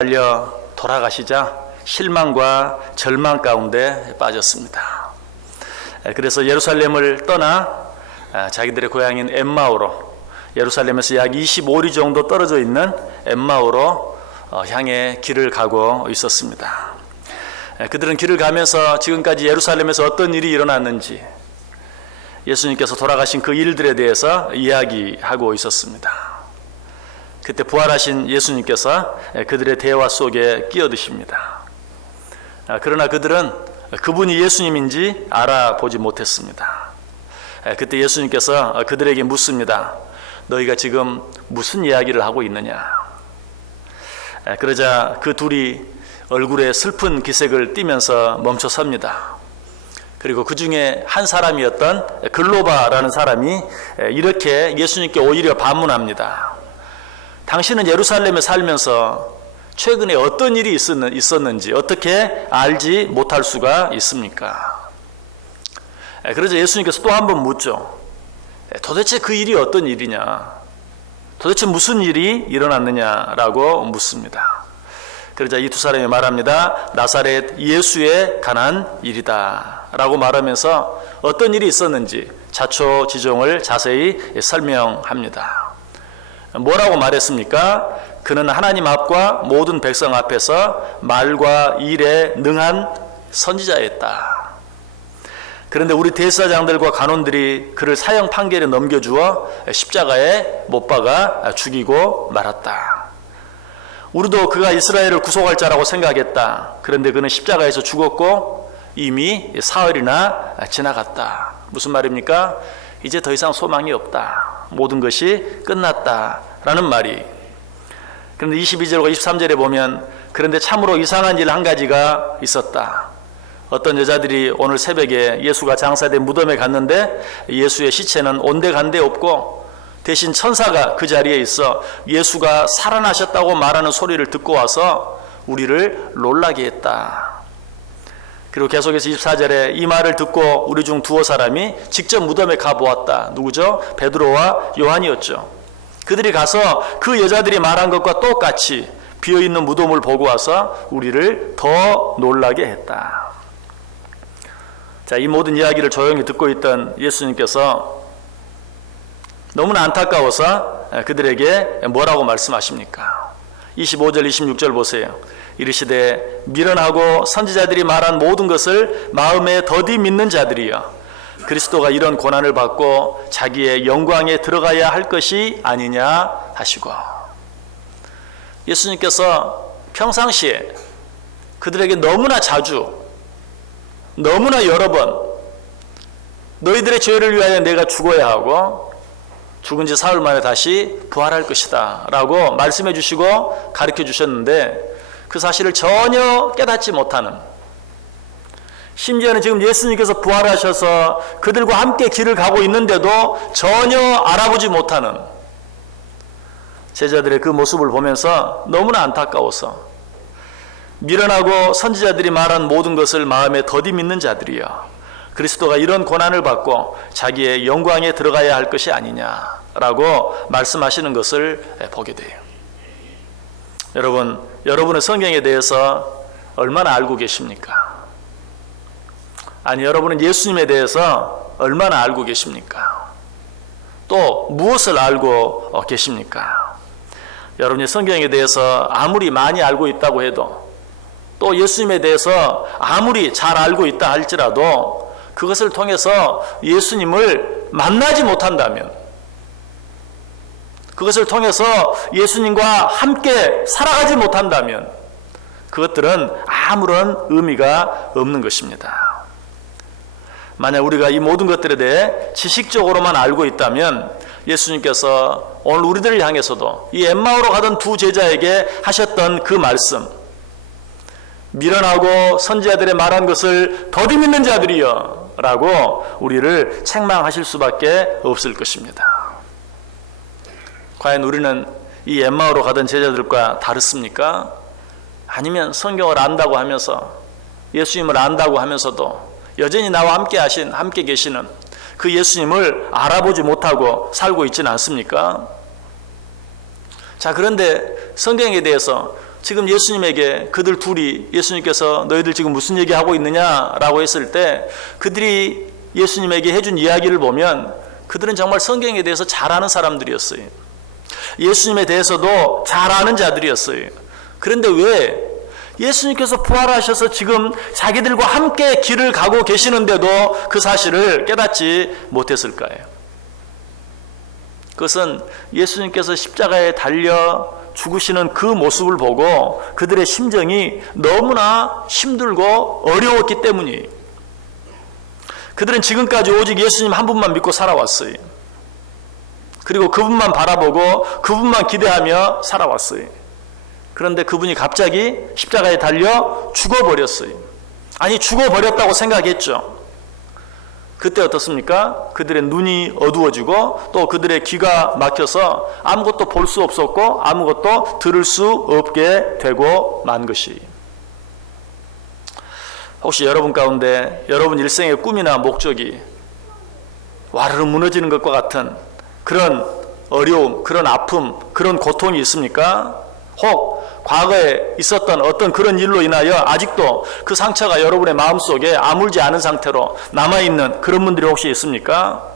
달려 돌아가시자 실망과 절망 가운데 빠졌습니다. 그래서 예루살렘을 떠나 자기들의 고향인 엠마오로, 예루살렘에서 약 25리 정도 떨어져 있는 엠마오로 향해 길을 가고 있었습니다. 그들은 길을 가면서 지금까지 예루살렘에서 어떤 일이 일어났는지, 예수님께서 돌아가신 그 일들에 대해서 이야기하고 있었습니다. 그때 부활하신 예수님께서 그들의 대화 속에 끼어드십니다. 그러나 그들은 그분이 예수님인지 알아보지 못했습니다. 그때 예수님께서 그들에게 묻습니다. 너희가 지금 무슨 이야기를 하고 있느냐? 그러자 그 둘이 얼굴에 슬픈 기색을 띠면서 멈춰 섭니다. 그리고 그 중에 한 사람이었던 글로바라는 사람이 이렇게 예수님께 오히려 반문합니다. 당신은 예루살렘에 살면서 최근에 어떤 일이 있었는지 어떻게 알지 못할 수가 있습니까? 그러자 예수님께서 또 한 번 묻죠. 도대체 그 일이 어떤 일이냐? 도대체 무슨 일이 일어났느냐라고 묻습니다. 그러자 이 두 사람이 말합니다. 나사렛 예수에 관한 일이다 라고 말하면서 어떤 일이 있었는지 자초지종을 자세히 설명합니다. 뭐라고 말했습니까? 그는 하나님 앞과 모든 백성 앞에서 말과 일에 능한 선지자였다. 그런데 우리 대제사장들과 간원들이 그를 사형 판결에 넘겨주어 십자가에 못 박아 죽이고 말았다. 우리도 그가 이스라엘을 구속할 자라고 생각했다. 그런데 그는 십자가에서 죽었고 이미 사흘이나 지나갔다. 무슨 말입니까? 이제 더 이상 소망이 없다. 모든 것이 끝났다라는 말이. 그런데 22절과 23절에 보면 그런데 참으로 이상한 일 한 가지가 있었다. 어떤 여자들이 오늘 새벽에 예수가 장사된 무덤에 갔는데 예수의 시체는 온데간데 없고 대신 천사가 그 자리에 있어 예수가 살아나셨다고 말하는 소리를 듣고 와서 우리를 놀라게 했다. 그리고 계속해서 24절에 이 말을 듣고 우리 중 두어 사람이 직접 무덤에 가보았다. 누구죠? 베드로와 요한이었죠. 그들이 가서 그 여자들이 말한 것과 똑같이 비어있는 무덤을 보고 와서 우리를 더 놀라게 했다. 자, 이 모든 이야기를 조용히 듣고 있던 예수님께서 너무나 안타까워서 그들에게 뭐라고 말씀하십니까? 25절 26절 보세요. 이르시되 미련하고 선지자들이 말한 모든 것을 마음에 더디 믿는 자들이여 그리스도가 이런 고난을 받고 자기의 영광에 들어가야 할 것이 아니냐 하시고, 예수님께서 평상시에 그들에게 너무나 자주, 너무나 여러 번 너희들의 죄를 위하여 내가 죽어야 하고 죽은 지 사흘 만에 다시 부활할 것이다 라고 말씀해 주시고 가르쳐 주셨는데 그 사실을 전혀 깨닫지 못하는, 심지어는 지금 예수님께서 부활하셔서 그들과 함께 길을 가고 있는데도 전혀 알아보지 못하는 제자들의 그 모습을 보면서 너무나 안타까워서 미련하고 선지자들이 말한 모든 것을 마음에 더디 믿는 자들이여 그리스도가 이런 고난을 받고 자기의 영광에 들어가야 할 것이 아니냐라고 말씀하시는 것을 보게 돼요. 여러분, 여러분의 성경에 대해서 얼마나 알고 계십니까? 아니, 여러분은 예수님에 대해서 얼마나 알고 계십니까? 또 무엇을 알고 계십니까? 여러분이 성경에 대해서 아무리 많이 알고 있다고 해도, 또 예수님에 대해서 아무리 잘 알고 있다 할지라도 그것을 통해서 예수님을 만나지 못한다면, 그것을 통해서 예수님과 함께 살아가지 못한다면 그것들은 아무런 의미가 없는 것입니다. 만약 우리가 이 모든 것들에 대해 지식적으로만 알고 있다면 예수님께서 오늘 우리들을 향해서도 이 엠마오로 가던 두 제자에게 하셨던 그 말씀, 미련하고 선지자들의 말한 것을 더디 믿는 자들이여 라고 우리를 책망하실 수밖에 없을 것입니다. 과연 우리는 이 엠마오로 가던 제자들과 다르습니까? 아니면 성경을 안다고 하면서, 예수님을 안다고 하면서도 여전히 나와 함께 계시는 그 예수님을 알아보지 못하고 살고 있지는 않습니까? 자, 그런데 성경에 대해서 지금 예수님에게 그들 둘이 예수님께서 너희들 지금 무슨 얘기하고 있느냐라고 했을 때 그들이 예수님에게 해준 이야기를 보면 그들은 정말 성경에 대해서 잘 아는 사람들이었어요. 예수님에 대해서도 잘 아는 자들이었어요. 그런데 왜 예수님께서 부활하셔서 지금 자기들과 함께 길을 가고 계시는데도 그 사실을 깨닫지 못했을까요? 그것은 예수님께서 십자가에 달려 죽으시는 그 모습을 보고 그들의 심정이 너무나 힘들고 어려웠기 때문이에요. 그들은 지금까지 오직 예수님 한 분만 믿고 살아왔어요. 그리고 그분만 바라보고 그분만 기대하며 살아왔어요. 그런데 그분이 갑자기 십자가에 달려 죽어버렸어요. 아니, 죽어버렸다고 생각했죠. 그때 어떻습니까? 그들의 눈이 어두워지고 또 그들의 귀가 막혀서 아무것도 볼 수 없었고 아무것도 들을 수 없게 되고 만 것이. 혹시 여러분 가운데 여러분 일생의 꿈이나 목적이 와르르 무너지는 것과 같은 그런 어려움, 그런 아픔, 그런 고통이 있습니까? 혹 과거에 있었던 어떤 그런 일로 인하여 아직도 그 상처가 여러분의 마음속에 아물지 않은 상태로 남아있는 그런 분들이 혹시 있습니까?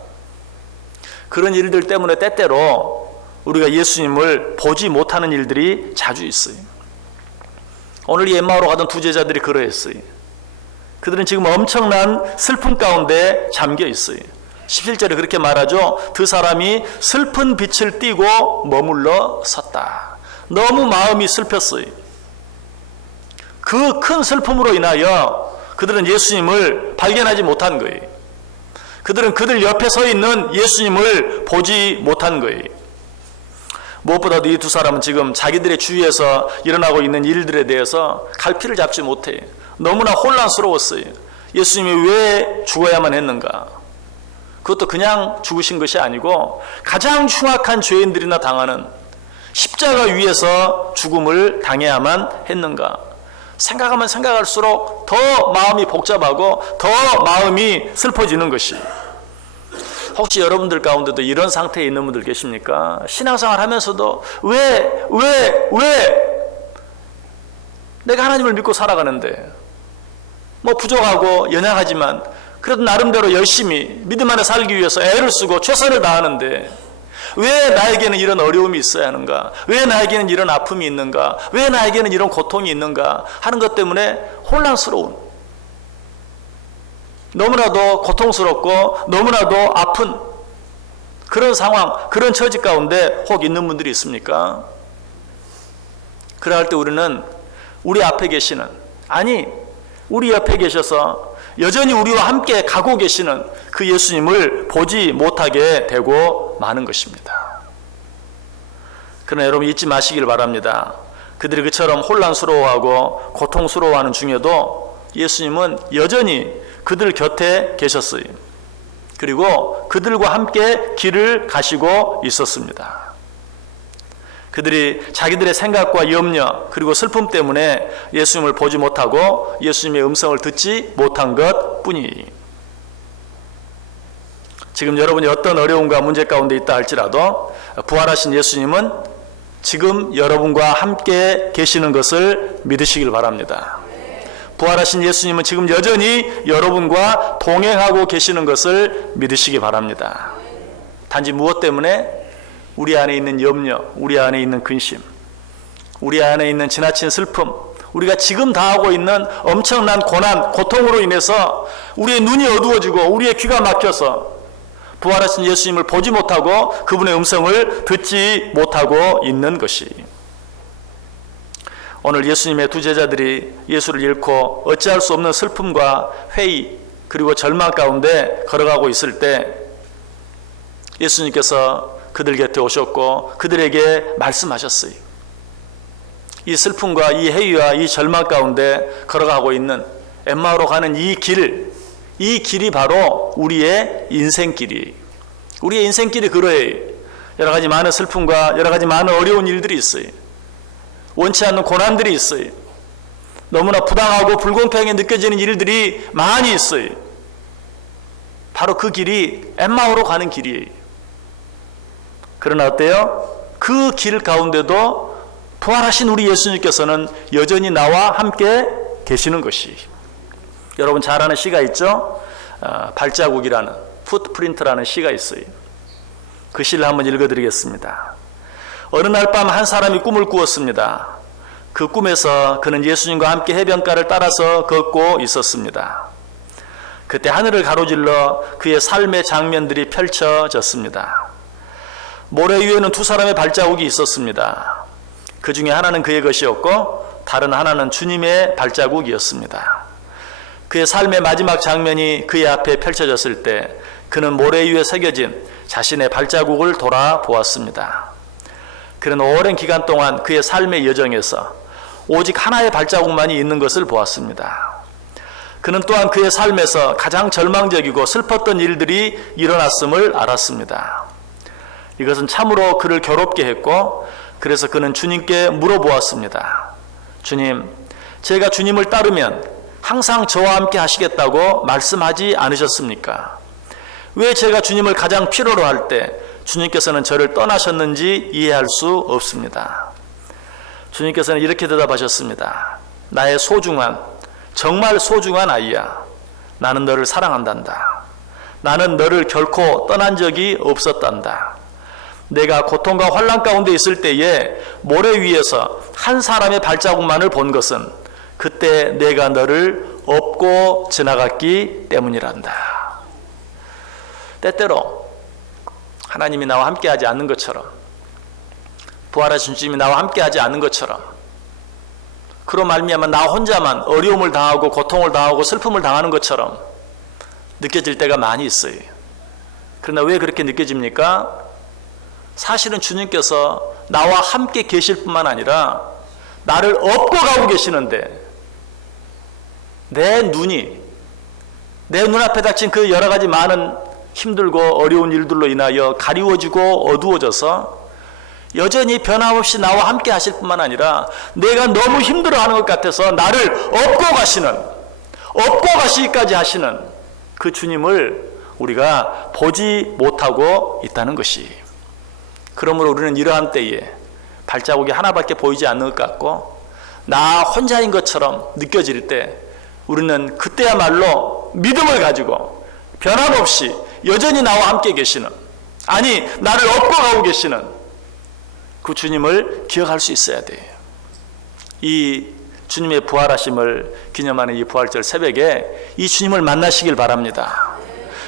그런 일들 때문에 때때로 우리가 예수님을 보지 못하는 일들이 자주 있어요. 오늘 이 엠마오로 가던 두 제자들이 그러했어요. 그들은 지금 엄청난 슬픔 가운데 잠겨 있어요. 17절에 그렇게 말하죠. 두 사람이 슬픈 빛을 띠고 머물러 섰다. 너무 마음이 슬펐어요. 그 큰 슬픔으로 인하여 그들은 예수님을 발견하지 못한 거예요. 그들은 그들 옆에 서 있는 예수님을 보지 못한 거예요. 무엇보다도 이 두 사람은 지금 자기들의 주위에서 일어나고 있는 일들에 대해서 갈피를 잡지 못해요. 너무나 혼란스러웠어요. 예수님이 왜 죽어야만 했는가? 그것도 그냥 죽으신 것이 아니고 가장 흉악한 죄인들이나 당하는 십자가 위에서 죽음을 당해야만 했는가? 생각하면 생각할수록 더 마음이 복잡하고 더 마음이 슬퍼지는 것이. 혹시 여러분들 가운데도 이런 상태에 있는 분들 계십니까? 신앙생활 하면서도 왜 내가 하나님을 믿고 살아가는데 뭐 부족하고 연약하지만 그래도 나름대로 열심히 믿음 안에 살기 위해서 애를 쓰고 최선을 다하는데 왜 나에게는 이런 어려움이 있어야 하는가? 왜 나에게는 이런 아픔이 있는가? 왜 나에게는 이런 고통이 있는가? 하는 것 때문에 혼란스러운, 너무나도 고통스럽고 너무나도 아픈 그런 상황, 그런 처지 가운데 혹 있는 분들이 있습니까? 그럴 때 우리는 우리 앞에 계시는, 아니 우리 옆에 계셔서 여전히 우리와 함께 가고 계시는 그 예수님을 보지 못하게 되고 마는 것입니다. 그러나 여러분 잊지 마시길 바랍니다. 그들이 그처럼 혼란스러워하고 고통스러워하는 중에도 예수님은 여전히 그들 곁에 계셨어요. 그리고 그들과 함께 길을 가시고 있었습니다. 그들이 자기들의 생각과 염려 그리고 슬픔 때문에 예수님을 보지 못하고 예수님의 음성을 듣지 못한 것뿐이. 지금 여러분이 어떤 어려움과 문제 가운데 있다 할지라도 부활하신 예수님은 지금 여러분과 함께 계시는 것을 믿으시길 바랍니다. 부활하신 예수님은 지금 여전히 여러분과 동행하고 계시는 것을 믿으시기 바랍니다. 단지 무엇 때문에? 우리 안에 있는 염려, 우리 안에 있는 근심, 우리 안에 있는 지나친 슬픔, 우리가 지금 당하고 있는 엄청난 고난, 고통으로 인해서 우리의 눈이 어두워지고 우리의 귀가 막혀서 부활하신 예수님을 보지 못하고 그분의 음성을 듣지 못하고 있는 것이. 오늘 예수님의 두 제자들이 예수를 잃고 어찌할 수 없는 슬픔과 회의 그리고 절망 가운데 걸어가고 있을 때 예수님께서 그들 곁에 오셨고 그들에게 말씀하셨어요. 이 슬픔과 이 회의와 이 절망 가운데 걸어가고 있는 엠마오로 가는 이 길이 바로 우리의 인생길이에요. 우리의 인생길이 그러해요. 여러 가지 많은 슬픔과 여러 가지 많은 어려운 일들이 있어요. 원치 않는 고난들이 있어요. 너무나 부당하고 불공평하게 느껴지는 일들이 많이 있어요. 바로 그 길이 엠마오로 가는 길이에요. 그러나 어때요? 그 길 가운데도 부활하신 우리 예수님께서는 여전히 나와 함께 계시는 것이. 여러분 잘 아는 시가 있죠? 발자국이라는, 풋프린트라는 시가 있어요. 그 시를 한번 읽어드리겠습니다. 어느 날 밤 한 사람이 꿈을 꾸었습니다. 그 꿈에서 그는 예수님과 함께 해변가를 따라서 걷고 있었습니다. 그때 하늘을 가로질러 그의 삶의 장면들이 펼쳐졌습니다. 모래 위에는 두 사람의 발자국이 있었습니다. 그 중에 하나는 그의 것이었고 다른 하나는 주님의 발자국이었습니다. 그의 삶의 마지막 장면이 그의 앞에 펼쳐졌을 때 그는 모래 위에 새겨진 자신의 발자국을 돌아보았습니다. 그는 오랜 기간 동안 그의 삶의 여정에서 오직 하나의 발자국만이 있는 것을 보았습니다. 그는 또한 그의 삶에서 가장 절망적이고 슬펐던 일들이 일어났음을 알았습니다. 이것은 참으로 그를 괴롭게 했고 그래서 그는 주님께 물어보았습니다. 주님, 제가 주님을 따르면 항상 저와 함께 하시겠다고 말씀하지 않으셨습니까? 왜 제가 주님을 가장 필요로 할 때 주님께서는 저를 떠나셨는지 이해할 수 없습니다. 주님께서는 이렇게 대답하셨습니다. 나의 소중한, 정말 소중한 아이야. 나는 너를 사랑한단다. 나는 너를 결코 떠난 적이 없었단다. 내가 고통과 환난 가운데 있을 때에 모래 위에서 한 사람의 발자국만을 본 것은 그때 내가 너를 업고 지나갔기 때문이란다. 때때로 하나님이 나와 함께하지 않는 것처럼, 부활하신 주님이 나와 함께하지 않는 것처럼, 그로 말미암아 나 혼자만 어려움을 당하고 고통을 당하고 슬픔을 당하는 것처럼 느껴질 때가 많이 있어요. 그러나 왜 그렇게 느껴집니까? 사실은 주님께서 나와 함께 계실 뿐만 아니라 나를 업고 가고 계시는데 내 눈이, 내 눈앞에 닥친 그 여러 가지 많은 힘들고 어려운 일들로 인하여 가리워지고 어두워져서 여전히 변함없이 나와 함께 하실 뿐만 아니라 내가 너무 힘들어하는 것 같아서 나를 업고 가시는, 업고 가시기까지 하시는 그 주님을 우리가 보지 못하고 있다는 것이. 그러므로 우리는 이러한 때에 발자국이 하나밖에 보이지 않는 것 같고 나 혼자인 것처럼 느껴질 때 우리는 그때야말로 믿음을 가지고 변함없이 여전히 나와 함께 계시는, 아니 나를 업고 가고 계시는 그 주님을 기억할 수 있어야 돼요. 이 주님의 부활하심을 기념하는 이 부활절 새벽에 이 주님을 만나시길 바랍니다.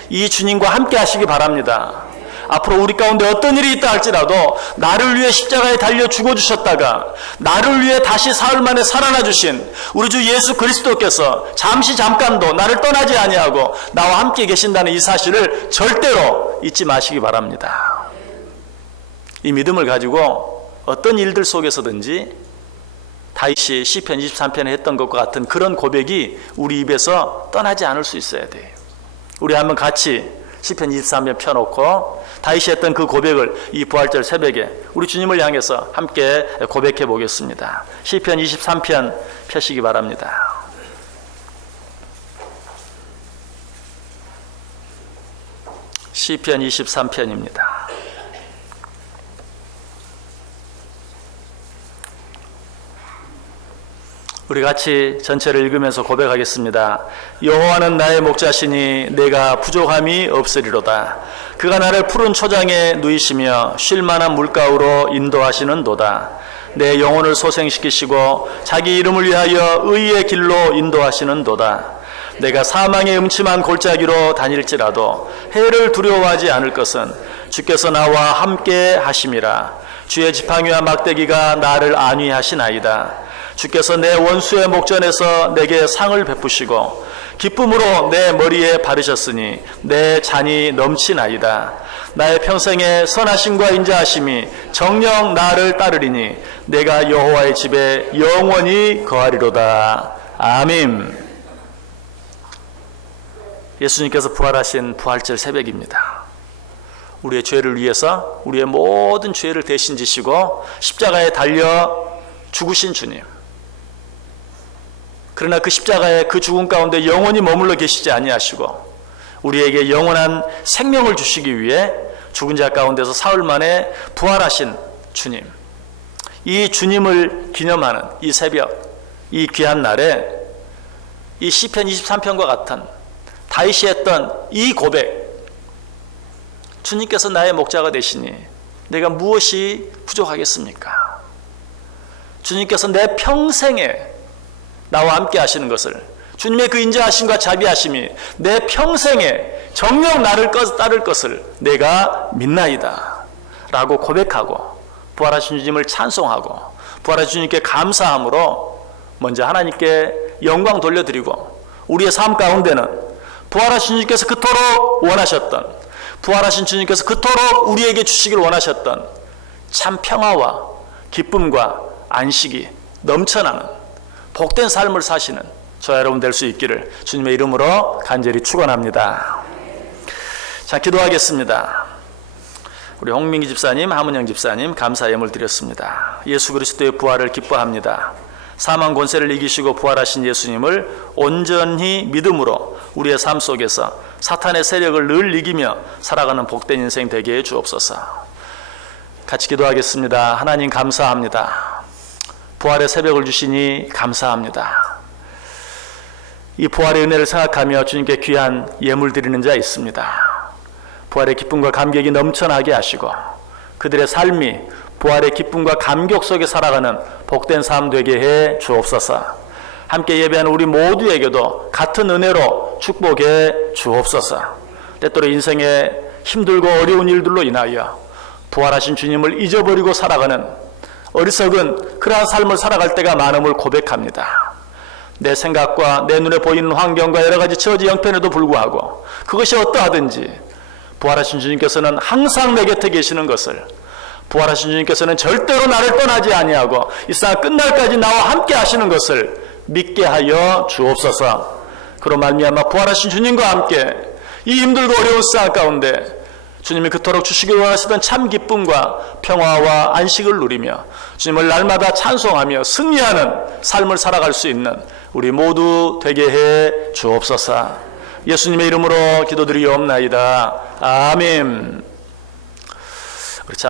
이 주님과 함께 하시기 바랍니다. 앞으로 우리 가운데 어떤 일이 있다 할지라도 나를 위해 십자가에 달려 죽어주셨다가 나를 위해 다시 사흘 만에 살아나 주신 우리 주 예수 그리스도께서 잠깐도 나를 떠나지 아니하고 나와 함께 계신다는 이 사실을 절대로 잊지 마시기 바랍니다. 이 믿음을 가지고 어떤 일들 속에서든지 다윗이 시편 23편에 했던 것과 같은 그런 고백이 우리 입에서 떠나지 않을 수 있어야 돼요. 우리 한번 같이 시편 23편 펴놓고 다윗이 했던 그 고백을 이 부활절 새벽에 우리 주님을 향해서 함께 고백해 보겠습니다. 시편 23편 펴시기 바랍니다. 시편 23편입니다. 우리 같이 전체를 읽으면서 고백하겠습니다. 여호와는 나의 목자시니 내가 부족함이 없으리로다. 그가 나를 푸른 초장에 누이시며 쉴 만한 물가로 인도하시는도다. 내 영혼을 소생시키시고 자기 이름을 위하여 의의 길로 인도하시는도다. 내가 사망의 음침한 골짜기로 다닐지라도 해를 두려워하지 않을 것은 주께서 나와 함께 하심이라. 주의 지팡이와 막대기가 나를 안위하시나이다. 주께서 내 원수의 목전에서 내게 상을 베푸시고 기쁨으로 내 머리에 바르셨으니 내 잔이 넘치나이다. 나의 평생의 선하심과 인자하심이 정녕 나를 따르리니 내가 여호와의 집에 영원히 거하리로다. 아멘. 예수님께서 부활하신 부활절 새벽입니다. 우리의 죄를 위해서 우리의 모든 죄를 대신 지시고 십자가에 달려 죽으신 주님. 그러나 그 십자가의 그 죽음 가운데 영원히 머물러 계시지 아니하시고 우리에게 영원한 생명을 주시기 위해 죽은 자 가운데서 사흘 만에 부활하신 주님. 이 주님을 기념하는 이 새벽, 이 귀한 날에 이 시편 23편과 같은 다윗이 했던 이 고백, 주님께서 나의 목자가 되시니 내가 무엇이 부족하겠습니까? 주님께서 내 평생에 나와 함께 하시는 것을, 주님의 그 인자하심과 자비하심이 내 평생에 정녕 나를 따를 것을 내가 믿나이다 라고 고백하고 부활하신 주님을 찬송하고 부활하신 주님께 감사함으로 먼저 하나님께 영광 돌려드리고, 우리의 삶 가운데는 부활하신 주님께서 그토록 원하셨던, 부활하신 주님께서 그토록 우리에게 주시길 원하셨던 참 평화와 기쁨과 안식이 넘쳐나는 복된 삶을 사시는 저와 여러분 될 수 있기를 주님의 이름으로 간절히 축원합니다. 자, 기도하겠습니다. 우리 홍민기 집사님, 하문영 집사님 감사 예물 드렸습니다. 예수 그리스도의 부활을 기뻐합니다. 사망 권세를 이기시고 부활하신 예수님을 온전히 믿음으로 우리의 삶 속에서 사탄의 세력을 늘 이기며 살아가는 복된 인생 되게 해 주옵소서. 같이 기도하겠습니다. 하나님 감사합니다. 부활의 새벽을 주시니 감사합니다. 이 부활의 은혜를 생각하며 주님께 귀한 예물 드리는 자 있습니다. 부활의 기쁨과 감격이 넘쳐나게 하시고 그들의 삶이 부활의 기쁨과 감격 속에 살아가는 복된 삶 되게 해 주옵소서. 함께 예배하는 우리 모두에게도 같은 은혜로 축복해 주옵소서. 때때로 인생의 힘들고 어려운 일들로 인하여 부활하신 주님을 잊어버리고 살아가는 어리석은 그러한 삶을 살아갈 때가 많음을 고백합니다. 내 생각과 내 눈에 보이는 환경과 여러 가지 처지 형편에도 불구하고 그것이 어떠하든지 부활하신 주님께서는 항상 내 곁에 계시는 것을, 부활하신 주님께서는 절대로 나를 떠나지 아니하고 이 세상 끝날까지 나와 함께 하시는 것을 믿게 하여 주옵소서. 그로 말미암아 부활하신 주님과 함께 이 힘들고 어려운 세상 가운데 주님이 그토록 주시길 원하시던 참 기쁨과 평화와 안식을 누리며 주님을 날마다 찬송하며 승리하는 삶을 살아갈 수 있는 우리 모두 되게 해 주옵소서. 예수님의 이름으로 기도드리옵나이다. 아멘.